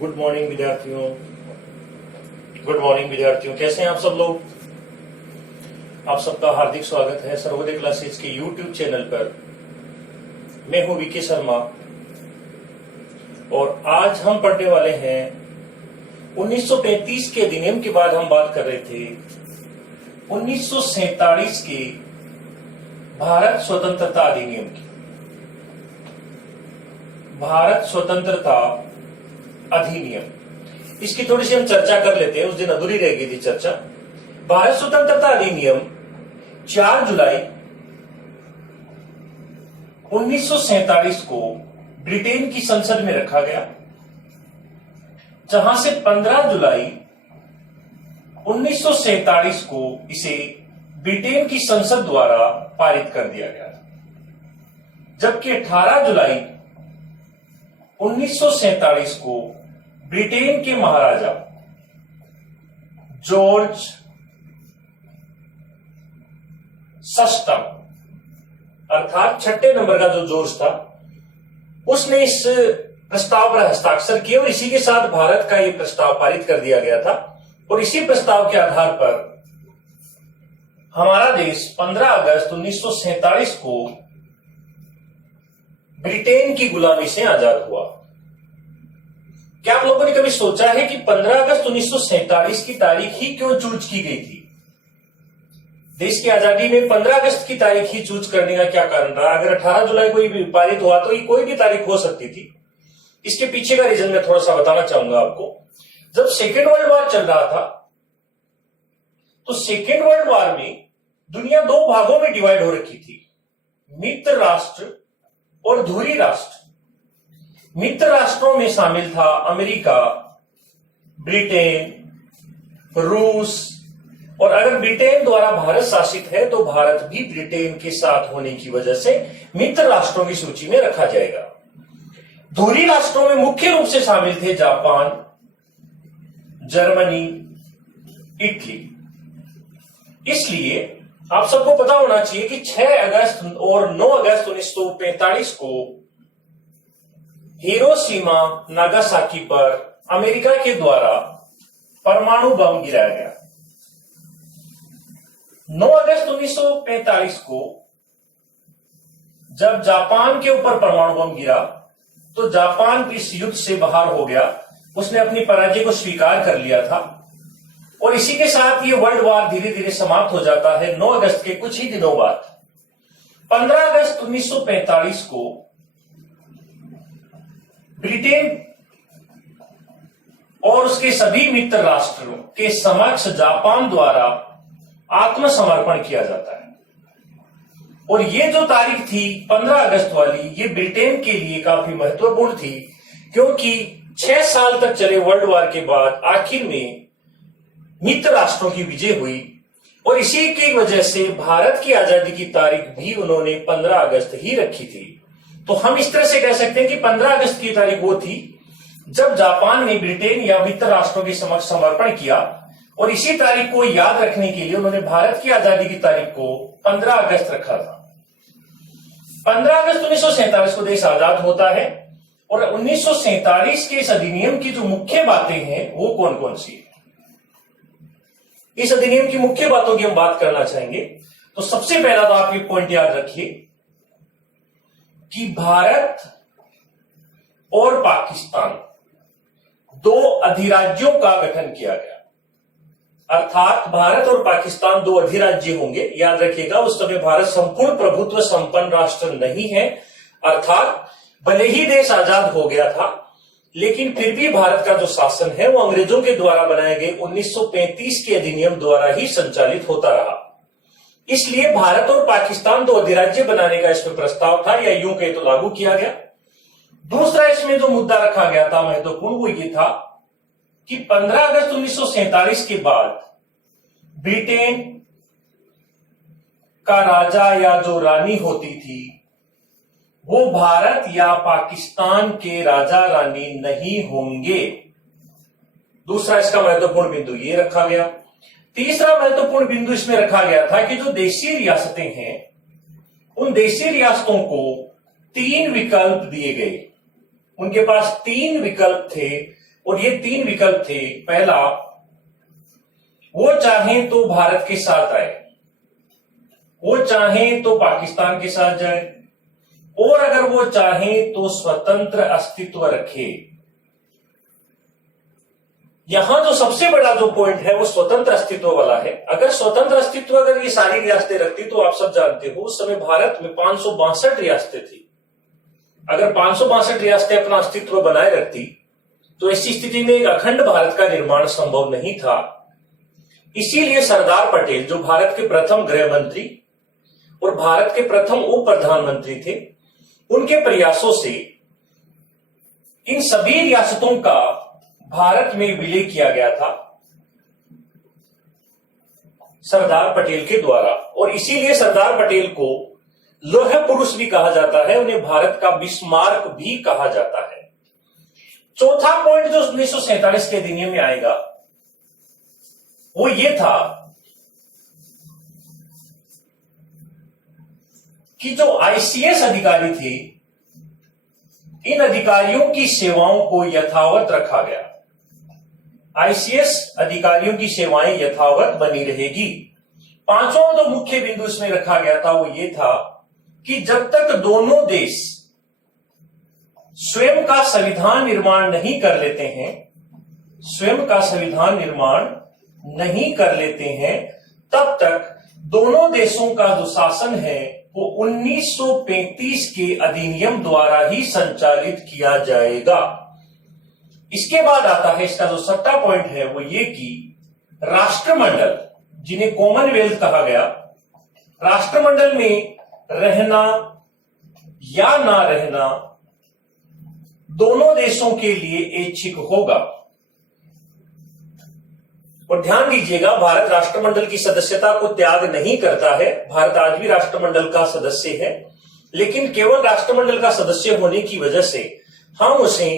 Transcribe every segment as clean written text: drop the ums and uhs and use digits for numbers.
Good morning विद्यार्थियों। Good morning विद्यार्थियों, कैसे हैं आप सब लोग। आप सबका हार्दिक स्वागत है सर्वोदय क्लासेस के यूट्यूब चैनल पर। मैं हूं वीके शर्मा और आज हम पढ़ने वाले हैं 1935 के अधिनियम के बाद हम बात कर रहे थे 1947 के भारत स्वतंत्रता अधिनियम की। भारत स्वतंत्रता अधिनियम, इसकी थोड़ी सी हम चर्चा कर लेते हैं। उस दिन अधूरी रह गई थी चर्चा। भारत स्वतंत्रता अधिनियम 4 जुलाई 1947 को ब्रिटेन की संसद में रखा गया, जहां से 15 जुलाई 1947 को इसे ब्रिटेन की संसद द्वारा पारित कर दिया गया था, जबकि 18 जुलाई 1947 को ब्रिटेन के महाराजा जॉर्ज सष्टम अर्थात छठे नंबर का जो जॉर्ज था, उसने इस प्रस्ताव पर हस्ताक्षर किए और इसी के साथ भारत का यह प्रस्ताव पारित कर दिया गया था। और इसी प्रस्ताव के आधार पर हमारा देश 15 अगस्त 1947 को ब्रिटेन की गुलामी से आजाद हुआ। क्या आप लोगों ने कभी सोचा है कि 15 अगस्त 1947 की तारीख ही क्यों चूज की गई थी? देश की आजादी में 15 अगस्त की तारीख ही चूज करने का क्या कारण रहा? अगर 18 जुलाई को पारित हुआ तो ये कोई भी तारीख हो सकती थी। इसके पीछे का रीजन मैं थोड़ा सा बताना चाहूंगा आपको। जब सेकेंड वर्ल्ड वॉर चल रहा था, तो सेकेंड वर्ल्ड वॉर में दुनिया दो भागों में डिवाइड हो रखी थी, मित्र राष्ट्र और धुरी राष्ट्र। मित्र राष्ट्रों में शामिल था अमेरिका, ब्रिटेन, रूस, और अगर ब्रिटेन द्वारा भारत शासित है तो भारत भी ब्रिटेन के साथ होने की वजह से मित्र राष्ट्रों की सूची में रखा जाएगा। धुरी राष्ट्रों में मुख्य रूप से शामिल थे जापान, जर्मनी, इटली। इसलिए आप सबको पता होना चाहिए कि 6 अगस्त और 9 अगस्त 1945 को हिरोशिमा नागासाकी पर अमेरिका के द्वारा परमाणु बम गिराया गया। 9 अगस्त 1945 को जब जापान के ऊपर परमाणु बम गिरा तो जापान इस युद्ध से बाहर हो गया। उसने अपनी पराजय को स्वीकार कर लिया था और इसी के साथ ये वर्ल्ड वॉर धीरे धीरे समाप्त हो जाता है। 9 अगस्त के कुछ ही दिनों बाद 15 अगस्त 1945 को ब्रिटेन और उसके सभी मित्र राष्ट्रों के समक्ष जापान द्वारा आत्मसमर्पण किया जाता है। और ये जो तारीख थी 15 अगस्त वाली, ये ब्रिटेन के लिए काफी महत्वपूर्ण थी, क्योंकि 6 साल तक चले वर्ल्ड वॉर के बाद आखिर में मित्र राष्ट्रों की विजय हुई और इसी की वजह से भारत की आजादी की तारीख भी उन्होंने 15 अगस्त ही रखी थी। तो हम इस तरह से कह सकते हैं कि 15 अगस्त की तारीख वो थी जब जापान ने ब्रिटेन या मित्र राष्ट्रों के समक्ष समर्पण किया, और इसी तारीख को याद रखने के लिए उन्होंने भारत की आजादी की तारीख को 15 अगस्त रखा था। 15 अगस्त 1947 को देश आजाद होता है और 1947 के इस अधिनियम की जो मुख्य बातें हैं वो कौन कौन सी है, इस अधिनियम की मुख्य बातों की हम बात करना चाहेंगे। तो सबसे पहला तो आप ये पॉइंट याद रखिए कि भारत और पाकिस्तान दो अधिराज्यों का गठन किया गया, अर्थात भारत और पाकिस्तान दो अधिराज्य होंगे। याद रखिएगा, उस समय भारत संपूर्ण प्रभुत्व संपन्न राष्ट्र नहीं है, अर्थात भले ही देश आजाद हो गया था लेकिन फिर भी भारत का जो शासन है वो अंग्रेजों के द्वारा बनाए गए 1935 के अधिनियम द्वारा ही संचालित होता रहा। इसलिए भारत और पाकिस्तान दो अधिराज्य बनाने का इसमें प्रस्ताव था, या यूं कहे तो लागू किया गया। दूसरा इसमें जो मुद्दा रखा गया था महत्वपूर्ण, वो ये था कि 15 अगस्त 1947 के बाद ब्रिटेन का राजा या जो रानी होती थी वो भारत या पाकिस्तान के राजा रानी नहीं होंगे। दूसरा इसका महत्वपूर्ण बिंदु ये रखा गया। तीसरा महत्वपूर्ण बिंदु इसमें रखा गया था कि जो देशी रियासतें हैं उन देशी रियासतों को 3 विकल्प दिए गए। उनके पास 3 विकल्प थे और ये 3 विकल्प थे। पहला, वो चाहें तो भारत के साथ आए, वो चाहें तो पाकिस्तान के साथ जाए, और अगर वो चाहें तो स्वतंत्र अस्तित्व रखे। यहां जो सबसे बड़ा जो पॉइंट है वो स्वतंत्र अस्तित्व वाला है। अगर स्वतंत्र अस्तित्व अगर ये सारी रियासतें रखती तो आप सब जानते हो उस समय भारत में 562 रियासतें थी। अगर 562 रियासतें अपना अस्तित्व बनाए रखती तो ऐसी स्थिति में एक अखंड भारत का निर्माण संभव नहीं था। इसीलिए सरदार पटेल, जो भारत के प्रथम गृह मंत्री और भारत के प्रथम उप प्रधानमंत्री थे, उनके प्रयासों से इन सभी रियासतों का भारत में विलय किया गया था सरदार पटेल के द्वारा। और इसीलिए सरदार पटेल को लौह पुरुष भी कहा जाता है, उन्हें भारत का बिस्मार्क भी कहा जाता है। चौथा पॉइंट जो 1947 के अधिनियम में आएगा वो ये था कि जो आईसीएस अधिकारी थे, इन अधिकारियों की सेवाओं को यथावत रखा गया। आईसीएस अधिकारियों की सेवाएं यथावत बनी रहेगी। पांचवां जो मुख्य बिंदु इसमें रखा गया था वो ये था कि जब तक दोनों देश स्वयं का संविधान निर्माण नहीं कर लेते हैं, स्वयं का संविधान निर्माण नहीं कर लेते हैं, तब तक दोनों देशों का जो शासन है वो 1935 के अधिनियम द्वारा ही संचालित किया जाएगा। इसके बाद आता है इसका जो 6वां पॉइंट है वो ये कि राष्ट्रमंडल, जिन्हें कॉमनवेल्थ कहा गया, राष्ट्रमंडल में रहना या ना रहना दोनों देशों के लिए ऐच्छिक होगा। और ध्यान दीजिएगा, भारत राष्ट्रमंडल की सदस्यता को त्याग नहीं करता है। भारत आज भी राष्ट्रमंडल का सदस्य है, लेकिन केवल राष्ट्रमंडल का सदस्य होने की वजह से हम उसे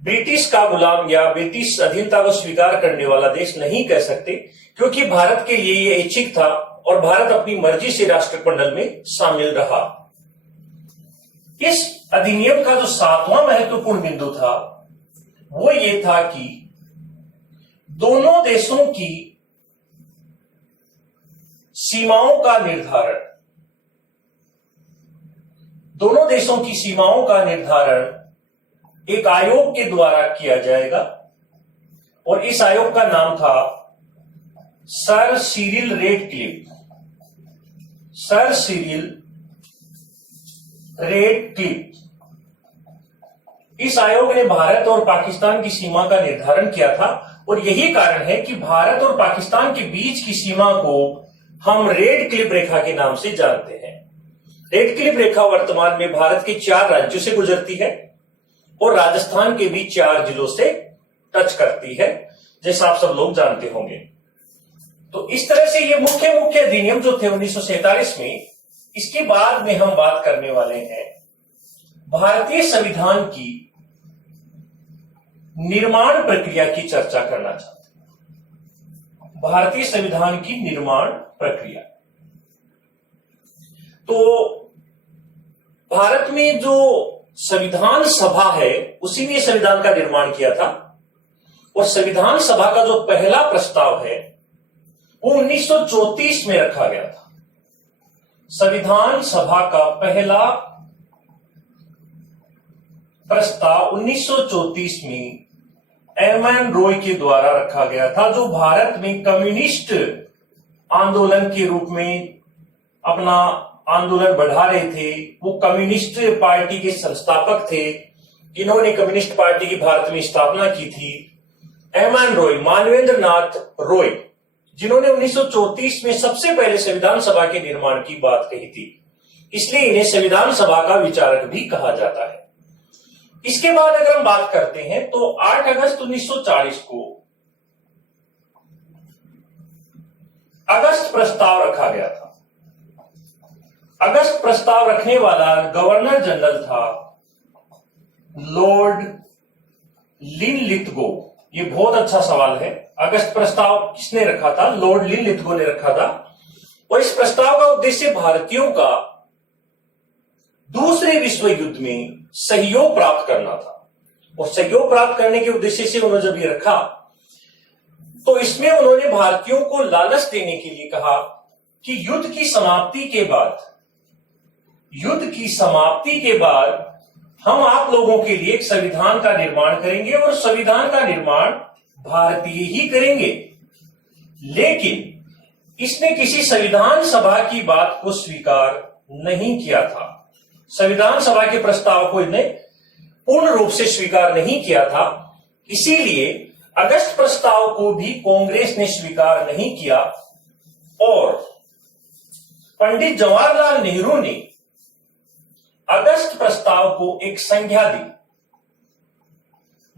ब्रिटिश का गुलाम या ब्रिटिश अधीनता को स्वीकार करने वाला देश नहीं कह सकते, क्योंकि भारत के लिए यह ऐच्छिक था और भारत अपनी मर्जी से राष्ट्रमंडल में शामिल रहा। इस अधिनियम का जो 7वां महत्वपूर्ण बिंदु था वो ये था कि दोनों देशों की सीमाओं का निर्धारण, दोनों देशों की सीमाओं का निर्धारण एक आयोग के द्वारा किया जाएगा और इस आयोग का नाम था sir Cyril Radcliffe. Sir Cyril Radcliffe. इस आयोग ने भारत और पाकिस्तान की सीमा का निर्धारण किया था और यही कारण है कि भारत और पाकिस्तान के बीच की सीमा को हम रेडक्लिफ रेखा के नाम से जानते हैं। रेडक्लिफ रेखा वर्तमान में भारत के 4 राज्यों से गुजरती है और राजस्थान के भी 4 जिलों से टच करती है, जैसा आप सब लोग जानते होंगे। तो इस तरह से ये मुख्य अधिनियम जो थे 1947 में, इसके बाद में हम बात करने वाले हैं भारतीय संविधान की निर्माण प्रक्रिया की चर्चा करना चाहते हैं। भारतीय संविधान की निर्माण प्रक्रिया। तो भारत में जो संविधान सभा है उसी ने संविधान का निर्माण किया था और संविधान सभा का जो पहला प्रस्ताव है वो 1934 में रखा गया था। संविधान सभा का पहला प्रस्ताव 1934 में एम.एन. रॉय के द्वारा रखा गया था, जो भारत में कम्युनिस्ट आंदोलन के रूप में अपना आंदोलन बढ़ा रहे थे। वो कम्युनिस्ट पार्टी के संस्थापक थे। इन्होंने कम्युनिस्ट पार्टी की भारत में स्थापना की थी। एम.एन. रॉय, मानवेंद्र नाथ रॉय, जिन्होंने 1934 में सबसे पहले संविधान सभा के निर्माण की बात कही थी, इसलिए इन्हें संविधान सभा का विचारक भी कहा जाता है। इसके बाद अगर हम बात करते हैं तो 8 अगस्त 1940 को अगस्त प्रस्ताव रखा गया था। अगस्त प्रस्ताव रखने वाला गवर्नर जनरल था लॉर्ड लिनलिथगो। ये बहुत अच्छा सवाल है। अगस्त प्रस्ताव किसने रखा था? लॉर्ड लिनलिथगो ने रखा था। और इस प्रस्ताव का उद्देश्य भारतीयों का दूसरे विश्व युद्ध में सहयोग प्राप्त करना था। और सहयोग प्राप्त करने के उद्देश्य से उन्होंने जब ये रखा, तो इसमें उन्होंने भारतीयों को लालच देने के लिए कहा कि युद्ध की समाप्ति के बाद हम आप लोगों के लिए एक संविधान का निर्माण करेंगे और संविधान का निर्माण भारतीय ही करेंगे। लेकिन इसने किसी संविधान सभा की बात को स्वीकार नहीं किया था। संविधान सभा के प्रस्ताव को इसने पूर्ण रूप से स्वीकार नहीं किया था। इसीलिए अगस्त प्रस्ताव को भी कांग्रेस ने स्वीकार नहीं किया और पंडित जवाहरलाल नेहरू ने अगस्त प्रस्ताव को एक संज्ञा दी।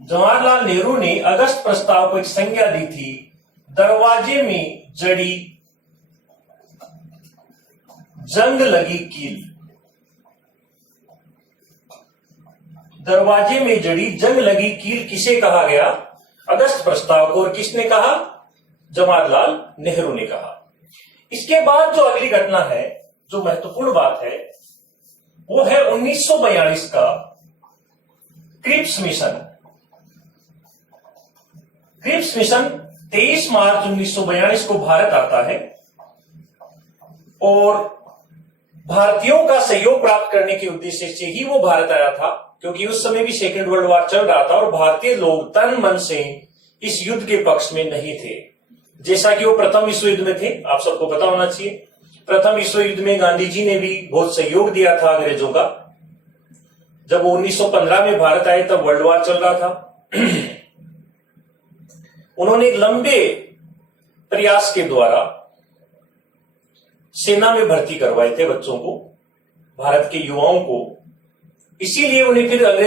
जवाहरलाल नेहरू ने अगस्त प्रस्ताव को एक संज्ञा दी थी, दरवाजे में जड़ी जंग लगी कील। दरवाजे में जड़ी जंग लगी कील किसे कहा गया? अगस्त प्रस्ताव को। और किसने कहा? जवाहरलाल नेहरू ने कहा। इसके बाद जो अगली घटना है, जो महत्वपूर्ण बात है, वो है 1942 का क्रिप्स मिशन। क्रिप्स मिशन 23 मार्च 1942 को भारत आता है और भारतीयों का सहयोग प्राप्त करने के उद्देश्य से ही वो भारत आया था, क्योंकि उस समय भी सेकेंड वर्ल्ड वॉर चल रहा था और भारतीय लोग तन मन से इस युद्ध के पक्ष में नहीं थे। जैसा कि वो प्रथम विश्व युद्ध में थे, आप सबको पता होना चाहिए। प्रथम विश्व युद्ध में गांधी जी ने भी बहुत सहयोग दिया था अंग्रेजों का। जब वो 1915 में भारत आए तब वर्ल्ड वॉर चल रहा था। उन्होंने एक लंबे प्रयास के द्वारा सेना में भर्ती करवाए थे बच्चों को, भारत के युवाओं को। इसीलिए उन्हें फिर अंग्रेज